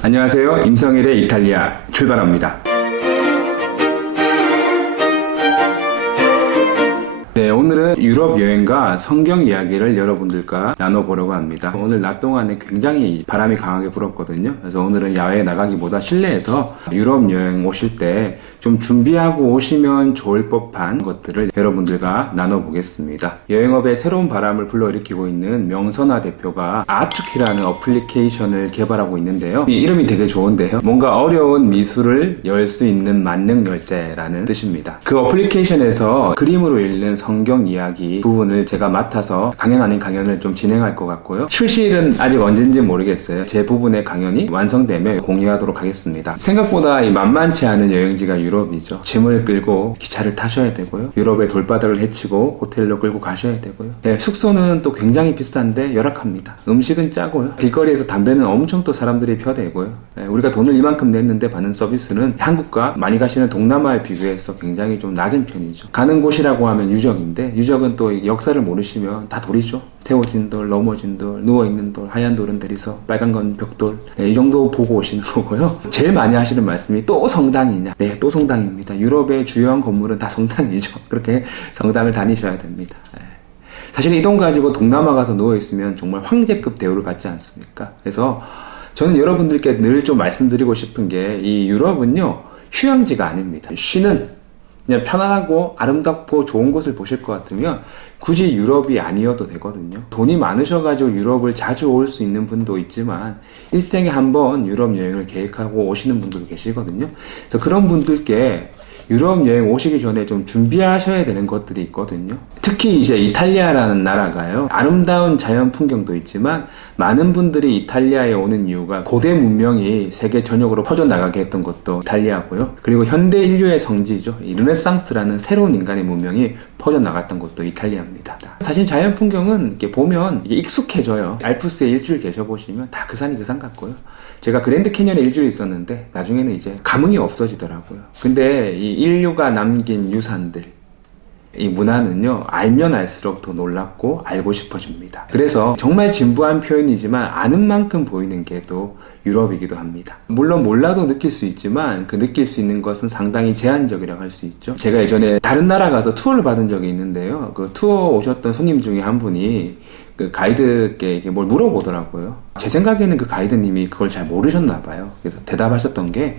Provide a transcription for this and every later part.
안녕하세요. 임성일의 이탈리아 출발합니다. 오늘은 유럽 여행과 성경 이야기를 여러분들과 나눠보려고 합니다. 오늘 낮 동안에 굉장히 바람이 강하게 불었거든요. 그래서 오늘은 야외에 나가기보다 실내에서 유럽 여행 오실 때 좀 준비하고 오시면 좋을 법한 것들을 여러분들과 나눠보겠습니다. 여행업에 새로운 바람을 불러일으키고 있는 명선화 대표가 아트키라는 어플리케이션을 개발하고 있는데요. 이 이름이 되게 좋은데요. 뭔가 어려운 미술을 열 수 있는 만능 열쇠라는 뜻입니다. 그 어플리케이션에서 그림으로 읽는 성경 이야기 부분을 제가 맡아서 강연 아닌 강연을 좀 진행할 것 같고요. 출시일은 아직 언젠지 모르겠어요. 제 부분의 강연이 완성되면 공유하도록 하겠습니다. 생각보다 이 만만치 않은 여행지가 유럽이죠. 짐을 끌고 기차를 타셔야 되고요. 유럽의 돌바닥을 헤치고 호텔로 끌고 가셔야 되고요. 네, 숙소는 또 굉장히 비싼데 열악합니다. 음식은 짜고요. 길거리에서 담배는 엄청 또 사람들이 펴대고요. 네, 우리가 돈을 이만큼 냈는데 받는 서비스는 한국과 많이 가시는 동남아에 비교해서 굉장히 좀 낮은 편이죠. 가는 곳이라고 하면 유적인데 유적은 또 역사를 모르시면 다 돌이죠. 세워진 돌, 넘어진 돌, 누워있는 돌, 하얀 돌은 대리석, 빨간 건 벽돌 네, 이 정도 보고 오시는 거고요. 제일 많이 하시는 말씀이 또 성당이냐? 네, 또 성당입니다. 유럽의 주요한 건물은 다 성당이죠. 그렇게 성당을 다니셔야 됩니다. 네. 사실 이 돈 가지고 동남아 가서 누워있으면 정말 황제급 대우를 받지 않습니까? 그래서 저는 여러분들께 늘 좀 말씀드리고 싶은 게 이 유럽은요, 휴양지가 아닙니다. 쉬는 그냥 편안하고 아름답고 좋은 곳을 보실 것 같으면 굳이 유럽이 아니어도 되거든요. 돈이 많으셔가지고 유럽을 자주 올 수 있는 분도 있지만 일생에 한 번 유럽 여행을 계획하고 오시는 분들도 계시거든요. 그래서 그런 분들께 유럽 여행 오시기 전에 좀 준비하셔야 되는 것들이 있거든요. 특히 이제 이탈리아라는 나라가요. 아름다운 자연 풍경도 있지만 많은 분들이 이탈리아에 오는 이유가 고대 문명이 세계 전역으로 퍼져나가게 했던 것도 이탈리아고요. 그리고 현대 인류의 성지죠. 이 르네상스라는 새로운 인간의 문명이 퍼져나갔던 것도 이탈리아 입니다. 사실 자연 풍경은 이렇게 보면 이게 익숙해져요. 알프스에 일주일 계셔 보시면 다 그 산이 그 산 같고요. 제가 그랜드 캐년에 일주일 있었는데 나중에는 이제 감흥이 없어지더라고요. 근데 이 인류가 남긴 유산들 이 문화는요 알면 알수록 더 놀랍고 알고 싶어집니다. 그래서 정말 진부한 표현이지만 아는 만큼 보이는 게 또 유럽이기도 합니다. 물론 몰라도 느낄 수 있지만 그 느낄 수 있는 것은 상당히 제한적이라고 할 수 있죠. 제가 예전에 다른 나라 가서 투어를 받은 적이 있는데요. 그 투어 오셨던 손님 중에 한 분이 그 가이드께 뭘 물어보더라고요. 제 생각에는 그 가이드님이 그걸 잘 모르셨나 봐요. 그래서 대답하셨던 게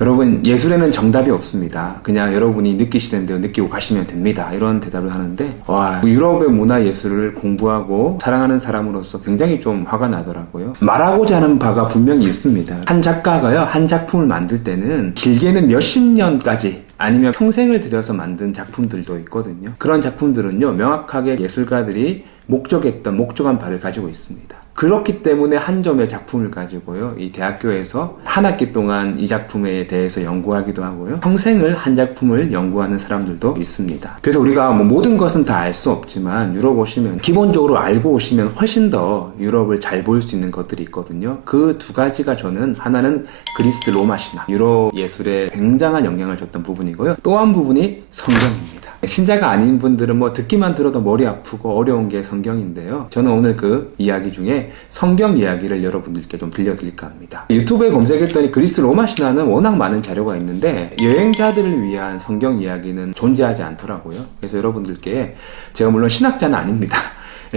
여러분 예술에는 정답이 없습니다. 그냥 여러분이 느끼시는 대로 느끼고 가시면 됩니다. 이런 대답을 하는데 와 유럽의 문화 예술을 공부하고 사랑하는 사람으로서 굉장히 좀 화가 나더라고요. 말하고자 하는 바가 분명히 있습니다. 한 작가가요 한 작품을 만들 때는 길게는 몇십 년까지 아니면 평생을 들여서 만든 작품들도 있거든요. 그런 작품들은요 명확하게 예술가들이 목적했던 목적한 바를 가지고 있습니다. 그렇기 때문에 한 점의 작품을 가지고요. 이 대학교에서 한 학기 동안 이 작품에 대해서 연구하기도 하고요. 평생을 한 작품을 연구하는 사람들도 있습니다. 그래서 우리가 뭐 모든 것은 다 알 수 없지만 유럽 오시면 기본적으로 알고 오시면 훨씬 더 유럽을 잘 볼 수 있는 것들이 있거든요. 그 두 가지가 저는 하나는 그리스 로마 신화, 유럽 예술에 굉장한 영향을 줬던 부분이고요. 또 한 부분이 성경입니다. 신자가 아닌 분들은 뭐 듣기만 들어도 머리 아프고 어려운 게 성경인데요. 저는 오늘 그 이야기 중에 성경 이야기를 여러분들께 좀 들려드릴까 합니다. 유튜브에 검색했더니 그리스 로마 신화는 워낙 많은 자료가 있는데 여행자들을 위한 성경 이야기는 존재하지 않더라고요. 그래서 여러분들께 제가 물론 신학자는 아닙니다.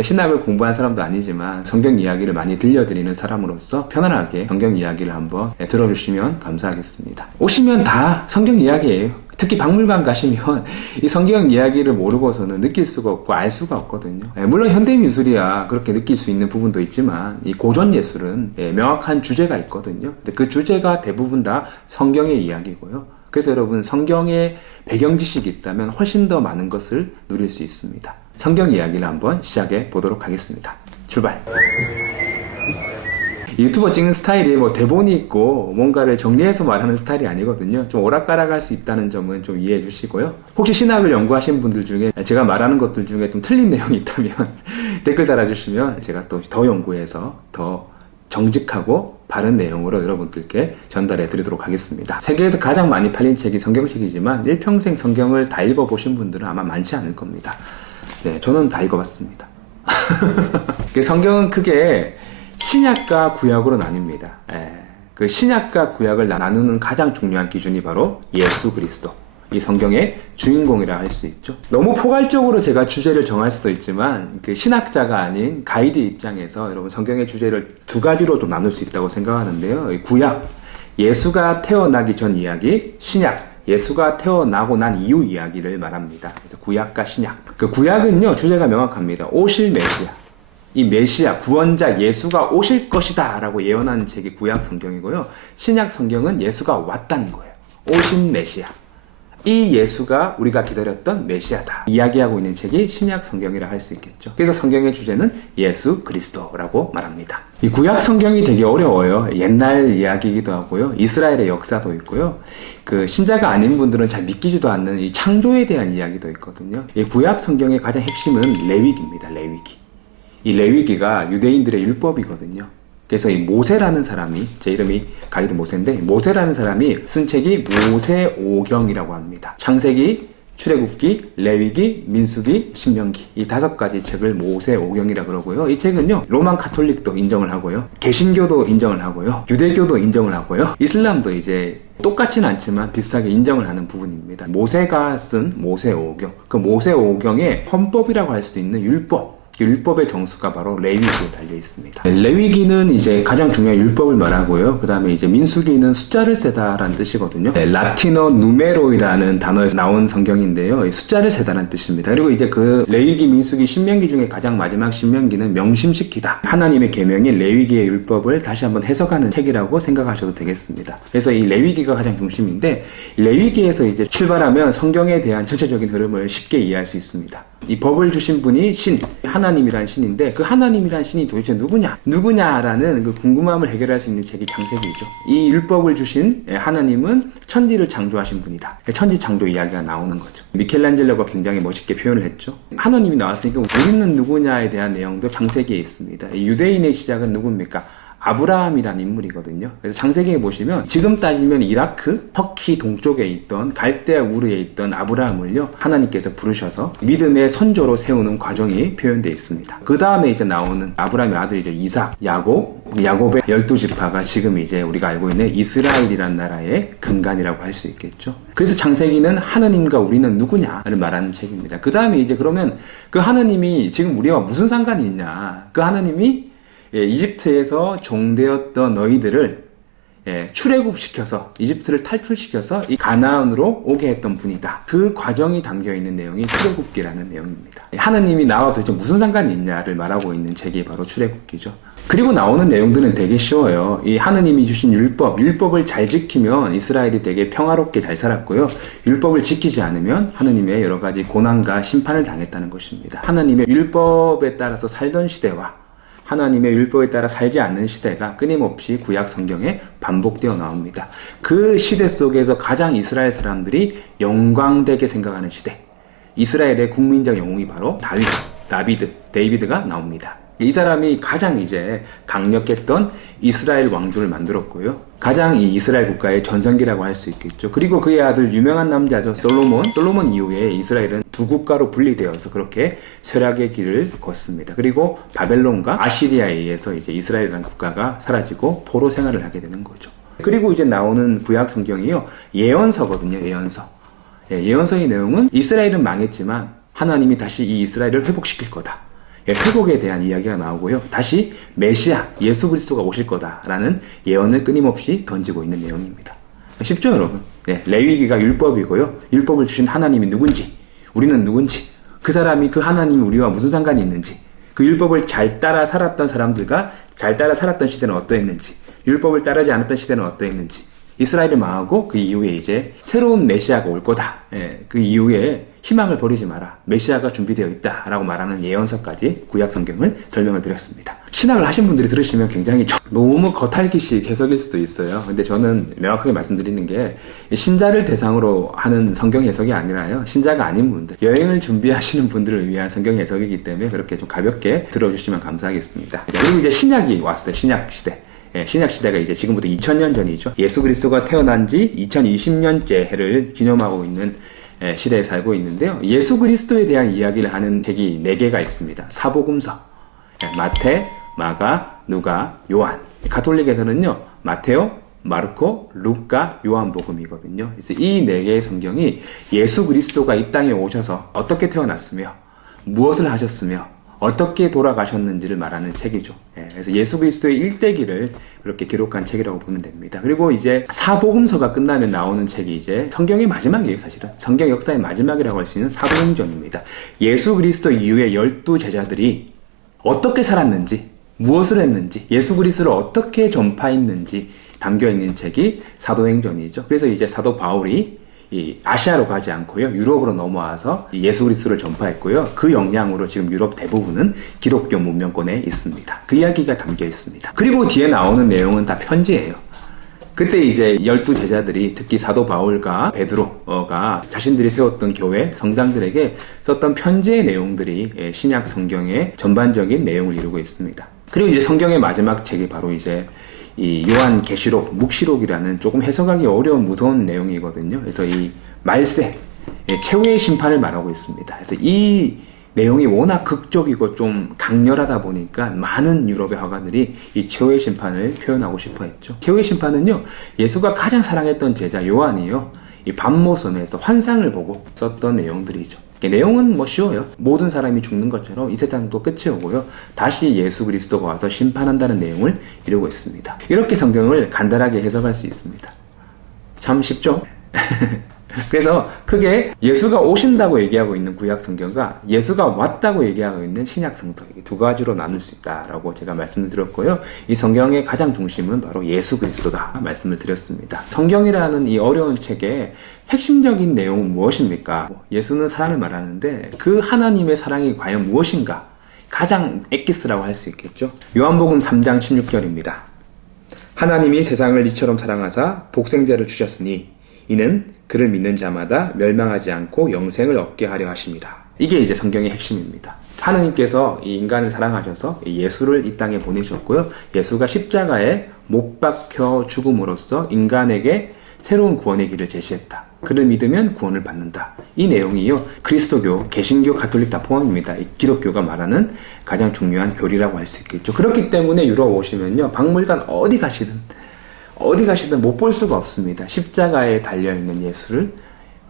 신학을 공부한 사람도 아니지만 성경 이야기를 많이 들려드리는 사람으로서 편안하게 성경 이야기를 한번 들어주시면 감사하겠습니다. 오시면 다 성경 이야기예요. 특히 박물관 가시면 이 성경 이야기를 모르고서는 느낄 수가 없고 알 수가 없거든요. 예, 물론 현대 미술이야 그렇게 느낄 수 있는 부분도 있지만 이 고전 예술은 예, 명확한 주제가 있거든요. 근데 그 주제가 대부분 다 성경의 이야기고요. 그래서 여러분 성경의 배경 지식이 있다면 훨씬 더 많은 것을 누릴 수 있습니다. 성경 이야기를 한번 시작해 보도록 하겠습니다. 출발! 유튜버 찍는 스타일이 뭐 대본이 있고 뭔가를 정리해서 말하는 스타일이 아니거든요. 좀 오락가락할 수 있다는 점은 좀 이해해 주시고요. 혹시 신학을 연구하신 분들 중에 제가 말하는 것들 중에 좀 틀린 내용이 있다면 댓글 달아주시면 제가 또 더 연구해서 더 정직하고 바른 내용으로 여러분들께 전달해 드리도록 하겠습니다. 세계에서 가장 많이 팔린 책이 성경책이지만 일평생 성경을 다 읽어보신 분들은 아마 많지 않을 겁니다. 네, 저는 다 읽어봤습니다. 성경은 크게 신약과 구약으로 나뉩니다. 예. 그 신약과 구약을 나누는 가장 중요한 기준이 바로 예수 그리스도. 이 성경의 주인공이라 할 수 있죠. 너무 포괄적으로 제가 주제를 정할 수도 있지만 그 신학자가 아닌 가이드 입장에서 여러분 성경의 주제를 두 가지로 좀 나눌 수 있다고 생각하는데요. 이 구약 예수가 태어나기 전 이야기, 신약 예수가 태어나고 난 이후 이야기를 말합니다. 구약과 신약. 그 구약은요 주제가 명확합니다. 오실 메시아. 이 메시아 구원자 예수가 오실 것이다라고 예언하는 책이 구약 성경이고요. 신약 성경은 예수가 왔다는 거예요. 오신 메시아. 이 예수가 우리가 기다렸던 메시아다. 이야기하고 있는 책이 신약 성경이라 할 수 있겠죠. 그래서 성경의 주제는 예수 그리스도라고 말합니다. 이 구약 성경이 되게 어려워요. 옛날 이야기이기도 하고요. 이스라엘의 역사도 있고요. 그 신자가 아닌 분들은 잘 믿기지도 않는 이 창조에 대한 이야기도 있거든요. 이 구약 성경의 가장 핵심은 레위기입니다. 레위기. 이 레위기가 유대인들의 율법이거든요. 그래서 이 모세라는 사람이 제 이름이 가이드 모세인데 모세라는 사람이 쓴 책이 모세오경이라고 합니다. 창세기, 출애굽기, 레위기, 민수기, 신명기 이 다섯 가지 책을 모세오경이라 그러고요. 이 책은요 로만 카톨릭도 인정을 하고요, 개신교도 인정을 하고요, 유대교도 인정을 하고요, 이슬람도 이제 똑같지는 않지만 비슷하게 인정을 하는 부분입니다. 모세가 쓴 모세오경, 그 모세오경의 헌법이라고 할 수 있는 율법. 율법의 정수가 바로 레위기에 달려 있습니다. 레위기는 이제 가장 중요한 율법을 말하고요. 그 다음에 이제 민수기는 숫자를 세다라는 뜻이거든요. 네, 라틴어 누메로이라는 단어에서 나온 성경인데요. 숫자를 세다라는 뜻입니다. 그리고 이제 그 레위기, 민수기, 신명기 중에 가장 마지막 신명기는 명심시키다. 하나님의 계명인 레위기의 율법을 다시 한번 해석하는 책이라고 생각하셔도 되겠습니다. 그래서 이 레위기가 가장 중심인데 레위기에서 이제 출발하면 성경에 대한 전체적인 흐름을 쉽게 이해할 수 있습니다. 이 법을 주신 분이 신, 하나님이란 신인데 그 하나님이란 신이 도대체 누구냐? 누구냐라는 그 궁금함을 해결할 수 있는 책이 창세기죠. 이 율법을 주신 하나님은 천지를 창조하신 분이다. 천지 창조 이야기가 나오는 거죠. 미켈란젤로가 굉장히 멋있게 표현을 했죠. 하나님이 나왔으니까 우리는 누구냐에 대한 내용도 창세기에 있습니다. 유대인의 시작은 누굽니까? 아브라함이라는 인물이거든요. 그래서 창세기에 보시면 지금 따지면 이라크, 터키 동쪽에 있던 갈대아 우르에 있던 아브라함을요 하나님께서 부르셔서 믿음의 선조로 세우는 과정이 표현되어 있습니다. 그 다음에 이제 나오는 아브라함의 아들이죠 이삭, 야곱, 야곱의 열두 지파가 지금 이제 우리가 알고 있는 이스라엘이라는 나라의 근간이라고 할 수 있겠죠. 그래서 창세기는 하나님과 우리는 누구냐를 말하는 책입니다. 그 다음에 이제 그러면 그 하나님이 지금 우리와 무슨 상관이 있냐? 그 하나님이 예, 이집트에서 종되었던 너희들을 예, 출애굽시켜서 이집트를 탈출시켜서 이 가나안으로 오게 했던 분이다. 그 과정이 담겨 있는 내용이 출애굽기라는 내용입니다. 하느님이 나와 도대체 무슨 상관이 있냐를 말하고 있는 책이 바로 출애굽기죠. 그리고 나오는 내용들은 되게 쉬워요. 이 하느님이 주신 율법, 율법을 잘 지키면 이스라엘이 되게 평화롭게 잘 살았고요. 율법을 지키지 않으면 하느님의 여러 가지 고난과 심판을 당했다는 것입니다. 하느님의 율법에 따라서 살던 시대와 하나님의 율법에 따라 살지 않는 시대가 끊임없이 구약 성경에 반복되어 나옵니다. 그 시대 속에서 가장 이스라엘 사람들이 영광되게 생각하는 시대. 이스라엘의 국민적 영웅이 바로 다윗, 다비드, 데이비드가 나옵니다. 이 사람이 가장 이제 강력했던 이스라엘 왕조를 만들었고요. 가장 이 이스라엘 국가의 전성기라고 할 수 있겠죠. 그리고 그의 아들 유명한 남자죠. 솔로몬. 솔로몬 이후에 이스라엘은 두 국가로 분리되어서 그렇게 쇠락의 길을 걷습니다. 그리고 바벨론과 아시리아에 의해서 이제 이스라엘이라는 국가가 사라지고 포로 생활을 하게 되는 거죠. 그리고 이제 나오는 구약 성경이요. 예언서거든요. 예언서. 예, 예언서의 내용은 이스라엘은 망했지만 하나님이 다시 이 이스라엘을 회복시킬 거다. 예, 회복에 대한 이야기가 나오고요. 다시 메시아 예수 그리스도가 오실 거다라는 예언을 끊임없이 던지고 있는 내용입니다. 쉽죠, 여러분? 네, 레위기가 율법이고요. 율법을 주신 하나님이 누군지, 우리는 누군지, 그 사람이 그 하나님이 우리와 무슨 상관이 있는지, 그 율법을 잘 따라 살았던 사람들과 잘 따라 살았던 시대는 어떠했는지, 율법을 따르지 않았던 시대는 어떠했는지, 이스라엘이 망하고 그 이후에 이제 새로운 메시아가 올 거다. 예, 그 이후에 희망을 버리지 마라. 메시아가 준비되어 있다 라고 말하는 예언서까지 구약 성경을 설명을 드렸습니다. 신학을 하신 분들이 들으시면 굉장히 너무 겉핥기식 해석일 수도 있어요. 근데 저는 명확하게 말씀드리는 게 신자를 대상으로 하는 성경 해석이 아니라요. 신자가 아닌 분들, 여행을 준비하시는 분들을 위한 성경 해석이기 때문에 그렇게 좀 가볍게 들어주시면 감사하겠습니다. 그리고 이제 신약이 왔어요. 신약 시대. 예, 신약 시대가 이제 지금부터 2000년 전이죠. 예수 그리스도가 태어난 지 2020년째 해를 기념하고 있는 예, 시대에 살고 있는데요. 예수 그리스도에 대한 이야기를 하는 책이 4개가 있습니다. 사복음서, 예, 마태, 마가, 누가, 요한. 가톨릭에서는요, 마테오, 마르코, 루카, 요한복음이거든요. 그래서 이 네 개의 성경이 예수 그리스도가 이 땅에 오셔서 어떻게 태어났으며 무엇을 하셨으며 어떻게 돌아가셨는지를 말하는 책이죠. 예, 그래서 예수 그리스도의 일대기를 그렇게 기록한 책이라고 보면 됩니다. 그리고 이제 사복음서가 끝나면 나오는 책이 이제 성경의 마지막이에요, 사실은. 성경 역사의 마지막이라고 할 수 있는 사도행전입니다. 예수 그리스도 이후에 열두 제자들이 어떻게 살았는지, 무엇을 했는지, 예수 그리스도를 어떻게 전파했는지 담겨 있는 책이 사도행전이죠. 그래서 이제 사도 바울이 이 아시아로 가지 않고요. 유럽으로 넘어와서 이 예수 그리스도를 전파했고요. 그 영향으로 지금 유럽 대부분은 기독교 문명권에 있습니다. 그 이야기가 담겨 있습니다. 그리고 뒤에 나오는 내용은 다 편지예요. 그때 이제 열두 제자들이 특히 사도 바울과 베드로가 자신들이 세웠던 교회 성당들에게 썼던 편지의 내용들이 예, 신약 성경의 전반적인 내용을 이루고 있습니다. 그리고 이제 성경의 마지막 책이 바로 이제 이 요한 계시록 묵시록이라는 조금 해석하기 어려운 무서운 내용이거든요. 그래서 이 말세 예, 최후의 심판을 말하고 있습니다. 그래서 이 내용이 워낙 극적이고 좀 강렬하다 보니까 많은 유럽의 화가들이 이 최후의 심판을 표현하고 싶어 했죠. 최후의 심판은요, 예수가 가장 사랑했던 제자 요한이요, 이 밤모섬에서 환상을 보고 썼던 내용들이죠. 이 내용은 뭐 쉬워요. 모든 사람이 죽는 것처럼 이 세상도 끝이 오고요. 다시 예수 그리스도가 와서 심판한다는 내용을 이루고 있습니다. 이렇게 성경을 간단하게 해석할 수 있습니다. 참 쉽죠? 그래서 크게 예수가 오신다고 얘기하고 있는 구약 성경과 예수가 왔다고 얘기하고 있는 신약 성경 두 가지로 나눌 수 있다라고 제가 말씀을 드렸고요. 이 성경의 가장 중심은 바로 예수 그리스도다 말씀을 드렸습니다. 성경이라는 이 어려운 책의 핵심적인 내용은 무엇입니까? 예수는 사랑을 말하는데 그 하나님의 사랑이 과연 무엇인가? 가장 엑기스라고 할 수 있겠죠. 요한복음 3장 16절입니다. 하나님이 세상을 이처럼 사랑하사 독생자를 주셨으니 이는 그를 믿는 자마다 멸망하지 않고 영생을 얻게 하려 하십니다. 이게 이제 성경의 핵심입니다. 하느님께서 이 인간을 사랑하셔서 예수를 이 땅에 보내셨고요. 예수가 십자가에 못 박혀 죽음으로써 인간에게 새로운 구원의 길을 제시했다. 그를 믿으면 구원을 받는다. 이 내용이요. 그리스도교, 개신교, 가톨릭 다 포함입니다. 이 기독교가 말하는 가장 중요한 교리라고 할 수 있겠죠. 그렇기 때문에 유럽 오시면요. 박물관 어디 가시든 어디 가시든 못 볼 수가 없습니다. 십자가에 달려있는 예수를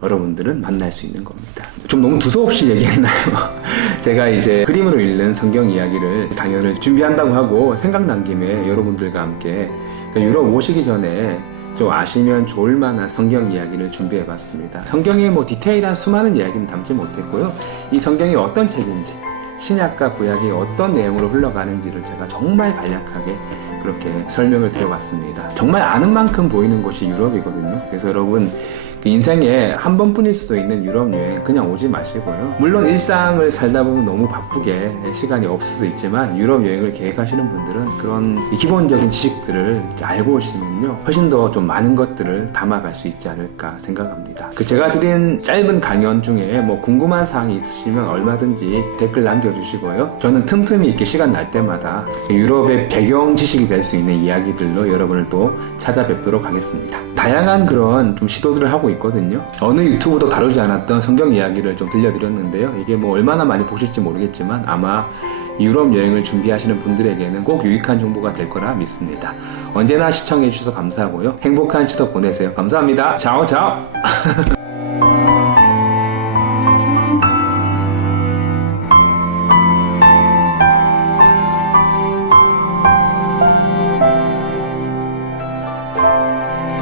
여러분들은 만날 수 있는 겁니다. 좀 너무 두서없이 얘기했나요? 제가 이제 그림으로 읽는 성경 이야기를 강연을 준비한다고 하고 생각난 김에 여러분들과 함께 유럽 오시기 전에 좀 아시면 좋을 만한 성경 이야기를 준비해 봤습니다. 성경의 뭐 디테일한 수많은 이야기는 담지 못했고요. 이 성경이 어떤 책인지, 신약과 구약이 어떤 내용으로 흘러가는지를 제가 정말 간략하게 그렇게 설명을 드려봤습니다. 정말 아는 만큼 보이는 곳이 유럽이거든요. 그래서 여러분 그 인생에 한 번뿐일 수도 있는 유럽 여행 그냥 오지 마시고요. 물론 일상을 살다 보면 너무 바쁘게 시간이 없을 수 있지만 유럽 여행을 계획하시는 분들은 그런 기본적인 지식들을 알고 오시면요. 훨씬 더 좀 많은 것들을 담아갈 수 있지 않을까 생각합니다. 그 제가 드린 짧은 강연 중에 뭐 궁금한 사항이 있으시면 얼마든지 댓글 남겨주시고요. 저는 틈틈이 이렇게 시간 날 때마다 유럽의 배경 지식이 될 수 있는 이야기들로 여러분을 또 찾아뵙도록 하겠습니다. 다양한 그런 좀 시도들을 하고 있거든요. 어느 유튜브도 다루지 않았던 성경 이야기를 좀 들려드렸는데요. 이게 뭐 얼마나 많이 보실지 모르겠지만 아마 유럽 여행을 준비하시는 분들에게는 꼭 유익한 정보가 될 거라 믿습니다. 언제나 시청해주셔서 감사하고요. 행복한 추석 보내세요. 감사합니다. 자오, 자오!